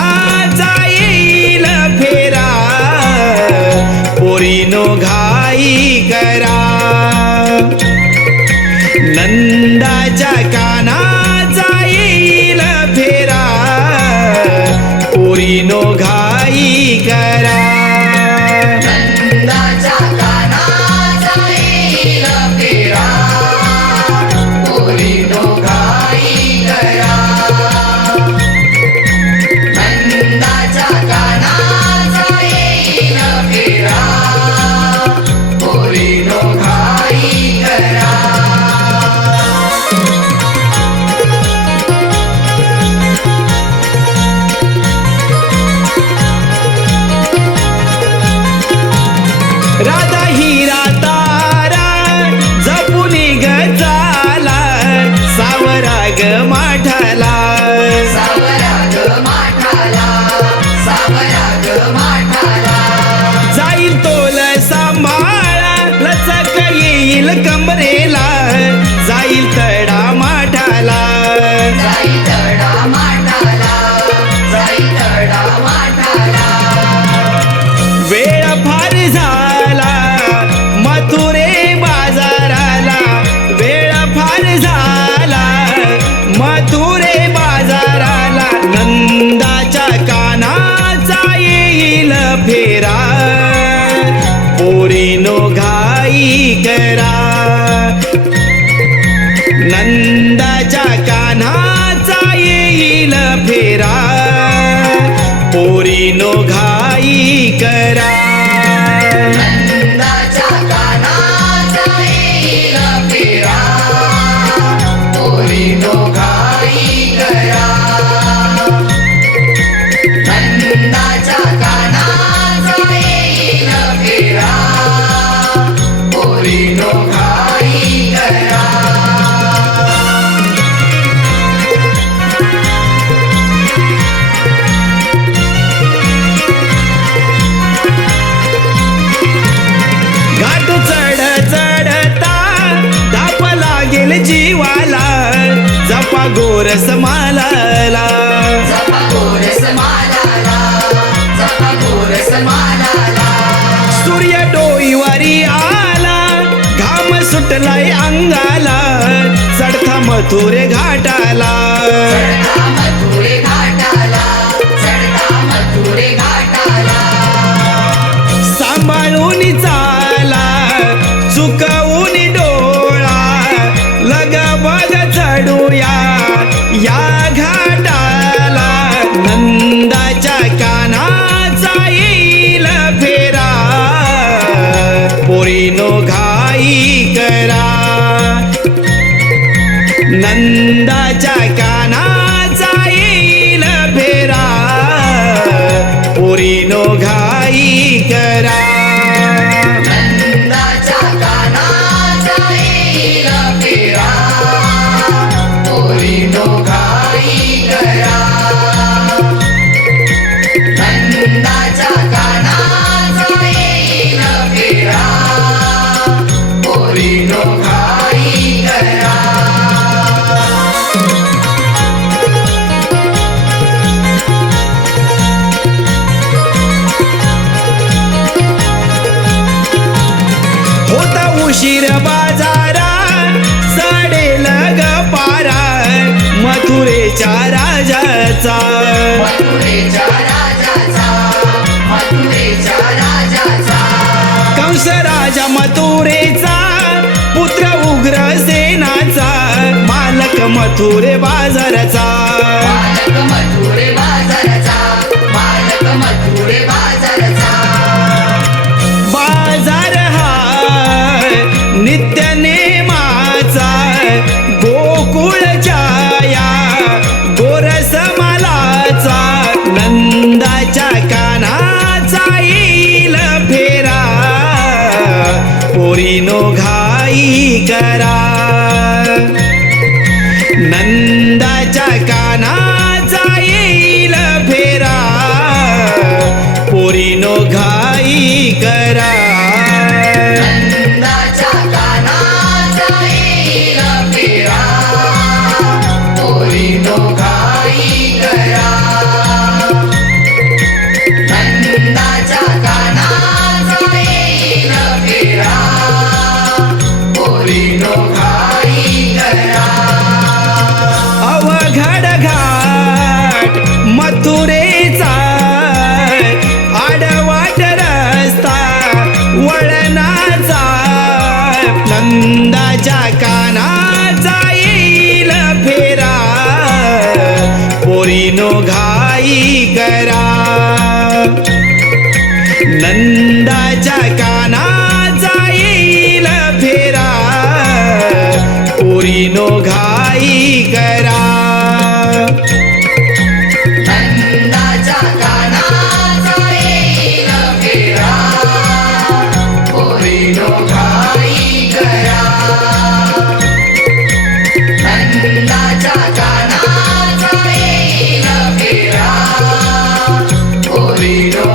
कानाचा येईल फेरा, पोरीनो घाई करा. नंदाच्या कानाचा येईल फेरा, पोरीनो घाई करा. नंदाच्या कानाचा येईल फेरा, पोरीनो घाई करा. नंदाच्या कानाचा येईल फेरा, पोरीनो घाई करा. राधा हिरा तारा जपून गजाला, सावराग माठाला. सावराग माठाला, सावराग माठाला. जाईल तोल सांभाळा, लचक येईल कमरेला, जाईल तडा माठाला. जाई तडा माठाला, जाई तडा माठाला. वेळ फार झाला मथुरे बाजाराला, वेळ फार झाला मथुरे बाजाराला. नंदाच्या कानाचा येईल फेरा, पोरीनो घाई करा. नंदाच्या कानाचा येईल फेरा, पोरीनो घाई करा. नंदाच्या कानाचा येईल फेरा, पोरीनो घाई करा. नंदाच्या कानाचा येईल फेरा, पोरीनो घाई करा. घाट चढ चढता धाप लागेल जीवाला, जपा गोरस मालाला. जपा गोरस मालाला, जपा गोरस मालाला. सूर्य डोईवारी आला, घाम सुटलाय अंगाला, चढता मथुरे घाटाला. चढता मथुरे घाटाला, चढता मथुरे घाटाला. सांभाळून चाला, चुकवून डोळा, लगबग चढूया या घाटाला. नंदाच्या कानाचा येईल फेरा, पोरीनो घाई करा. नंदाच्या कानाचा येईल फेरा, पोरीनो घाई करा. नंदाच्या कानाचा येईल फेरा, पोरीनो घाई करा. नंदाच्या कानाचा येईल फेरा, पोरीनो घाई करा. होता उशीर बाजारा, सडेल ग पारा, मथुरेच्या राजाचा. मथुरेच्या राजाचा, मथुरेच्या राजाचा. कंस राजा मथुरेचा, पुत्र उग्रसेनाचा, मालक मथुरे बाजाराचा. मालक मथुरे बाजाराचा, मालक मथुरे बाजाराचा. बाजार हा नित्य नेमाचा, गोकुळच्या या गोरस मालाचा. नंदाच्या कानाचा येईल फेरा, पोरीनो घाई करा. नंदाच्या नंदाच्या कानाचा येईल फेरा पोरीनो घाई करा नंदाच्या कानाचा येईल फेरा पोरीनो घाई करा नंदाच्या कानाचा येईल फेरा पोरीनो